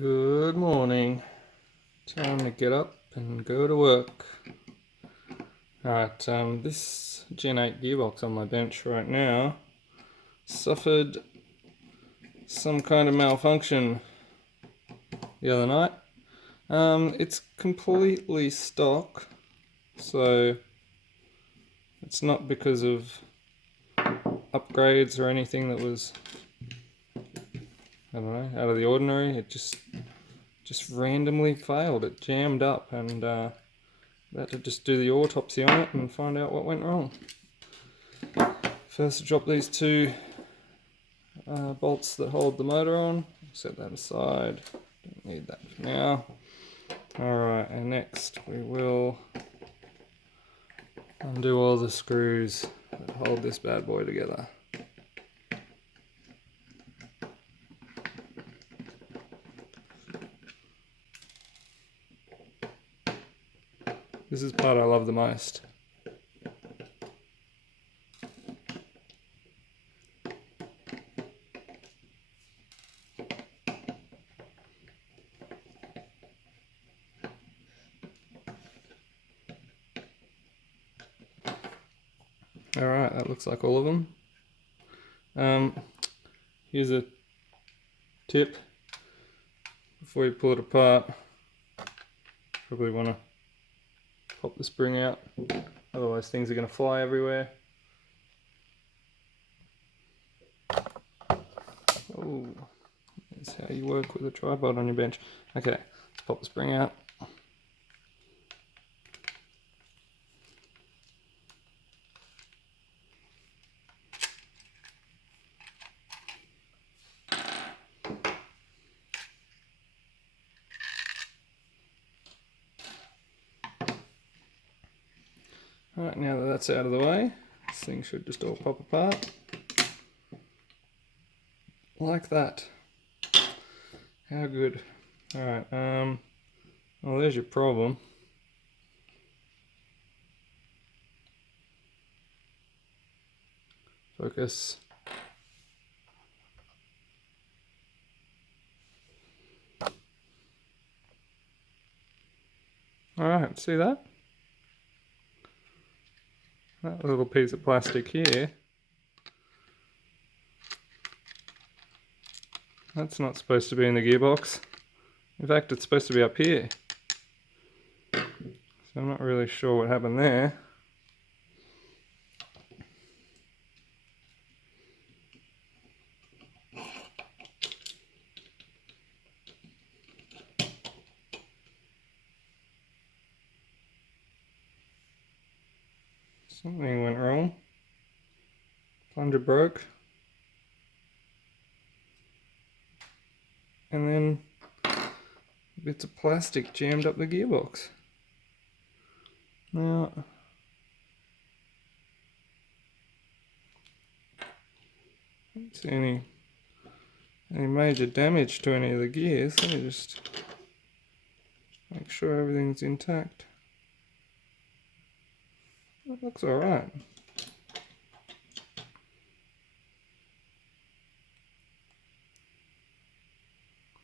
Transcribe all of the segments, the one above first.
Good morning. Time to get up and go to work. Alright, this Gen 8 gearbox on my bench right now suffered some kind of malfunction the other night. It's completely stock, so it's not because of upgrades or anything that was, I don't know, out of the ordinary. It just randomly failed. It jammed up, and I had to just do the autopsy on it and find out what went wrong. First, drop these two bolts that hold the motor on. Set that aside. Don't need that for now. Alright, and next we will undo all the screws that hold this bad boy together. This is the part I love the most. Alright, that looks like all of them. Here's a tip. Before you pull it apart, probably want to pop the spring out, otherwise things are going to fly everywhere. Oh, that's how you work with a tripod on your bench. Okay, let's pop the spring out. Alright, now that that's out of the way, this thing should just all pop apart. Like that. How good. Alright, well, there's your problem. Focus. Alright, see that? That little piece of plastic here, that's not supposed to be in the gearbox. In fact, it's supposed to be up here. So I'm not really sure what happened there. Something went wrong. Plunger broke. And then bits of plastic jammed up the gearbox. Now, I don't see any major damage to any of the gears. Let me just make sure everything's intact. That looks alright.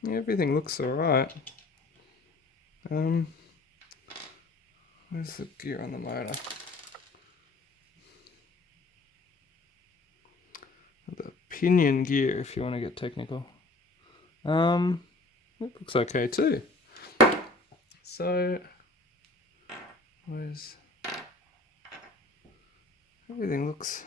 Yeah, everything looks alright. Where's the gear on the motor? The pinion gear, if you want to get technical. It looks okay too. So, where's... Everything looks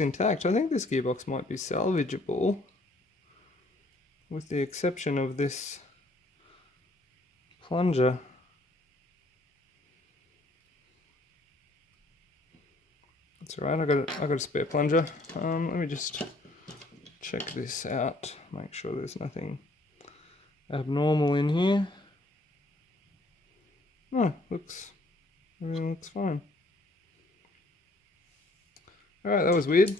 intact. I think this gearbox might be salvageable, with the exception of this plunger. That's alright, I got a spare plunger. Let me just check this out, make sure there's nothing abnormal in here. No, everything looks fine. Alright, that was weird.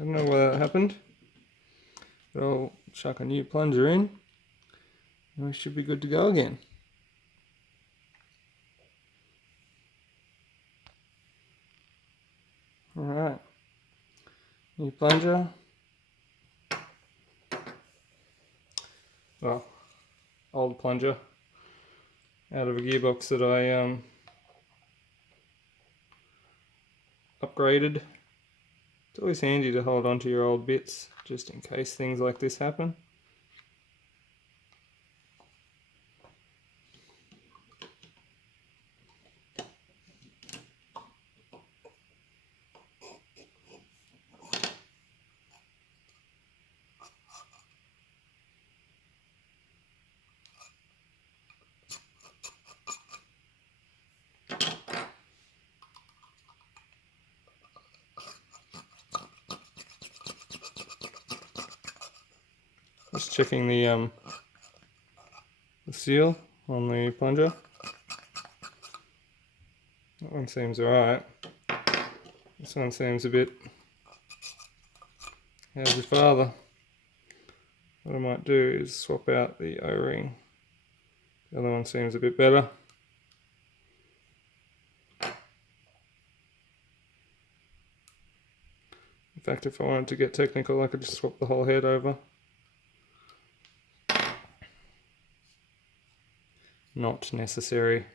I don't know why that happened. But I'll chuck a new plunger in, and we should be good to go again. Alright. new plunger. Well, old plunger out of a gearbox that I upgraded. It's always handy to hold on to your old bits just in case things like this happen. Just checking the seal on the plunger. That one seems alright. This one seems a bit... How's your father? What I might do is swap out the O-ring. The other one seems a bit better. In fact, if I wanted to get technical, I could just swap the whole head over. Not necessary.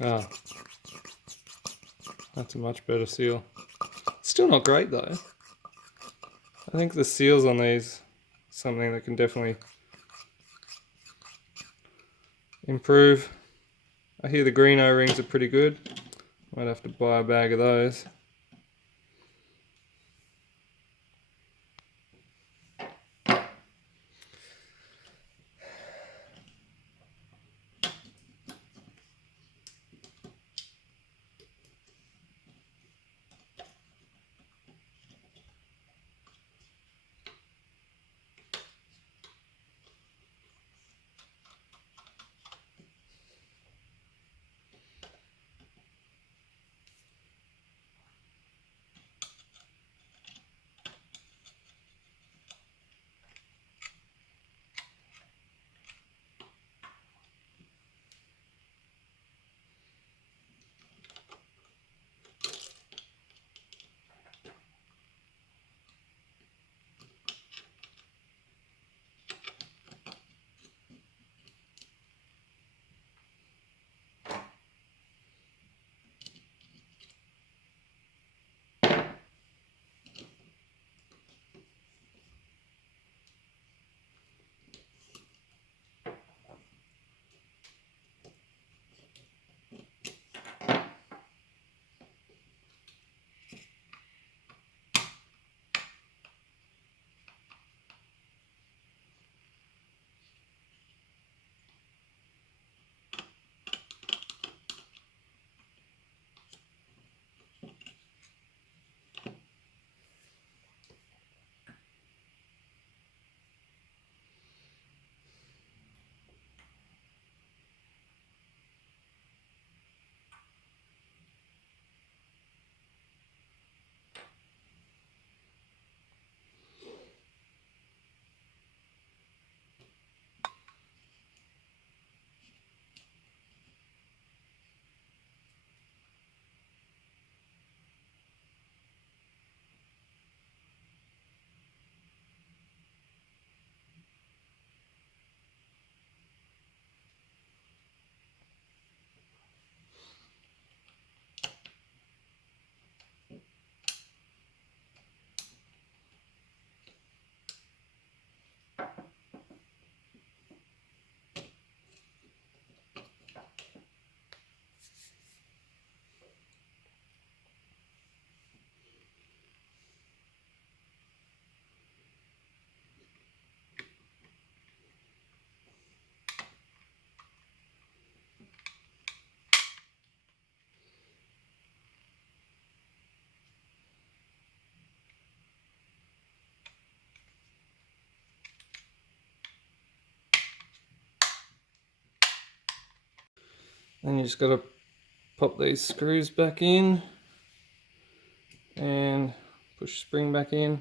Ah, that's a much better seal. Still not great though. I think the seals on these are something that can definitely improve. I hear the green O-rings are pretty good. Might have to buy a bag of those. Then you just got to pop these screws back in and push spring back in.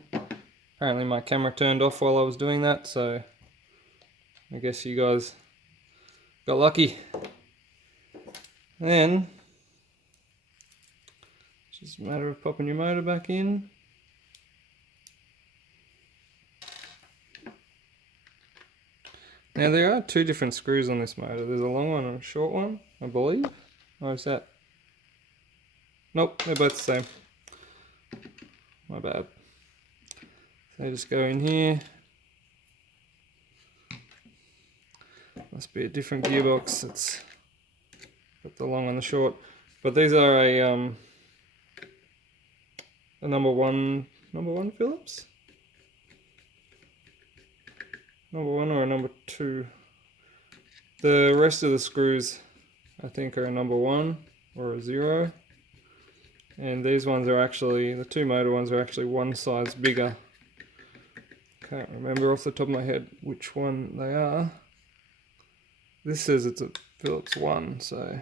Apparently my camera turned off while I was doing that, so I guess you guys got lucky. Then Just a matter of popping your motor back in. Now there are two different screws on this motor. There's a long one and a short one, I believe. Oh, is that? Nope, they're both the same. My bad. So they just go in here. Must be a different gearbox. It's got the long and the short. But these are a number one Phillips? Number one or a number two? The rest of the screws I think are a number one or a 0. And these ones are actually, the two motor ones are actually one size bigger. Can't remember off the top of my head which one they are. This says it's a Phillips 1, so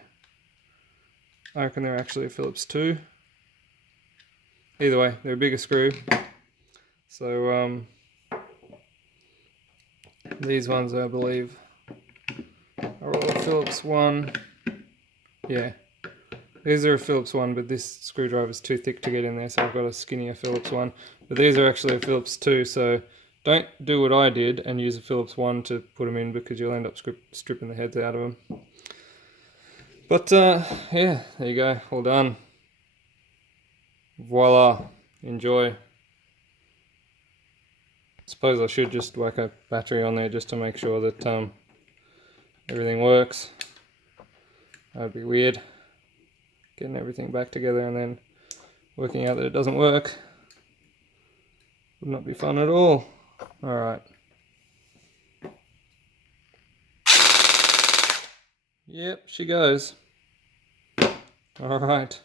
I reckon they're actually a Phillips 2. Either way, they're a bigger screw. So these ones I believe are all a Phillips 1. Yeah. These are a Phillips 1, but this screwdriver is too thick to get in there, so I've got a skinnier Phillips 1. But these are actually a Phillips 2, so don't do what I did and use a Phillips 1 to put them in, because you'll end up stripping the heads out of them. But yeah, there you go, all done. Voila, enjoy. Suppose I should just whack a battery on there just to make sure that everything works. That'd be weird. Getting everything back together and then working out that it doesn't work would not be fun at all. Alright. Yep, she goes. Alright.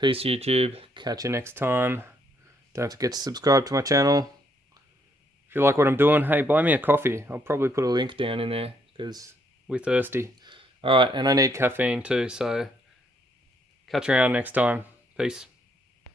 Peace, YouTube. Catch you next time. Don't forget to subscribe to my channel. If you like what I'm doing, hey, buy me a coffee. I'll probably put a link down in there because we're thirsty. Alright, and I need caffeine too, so catch you around next time. Peace.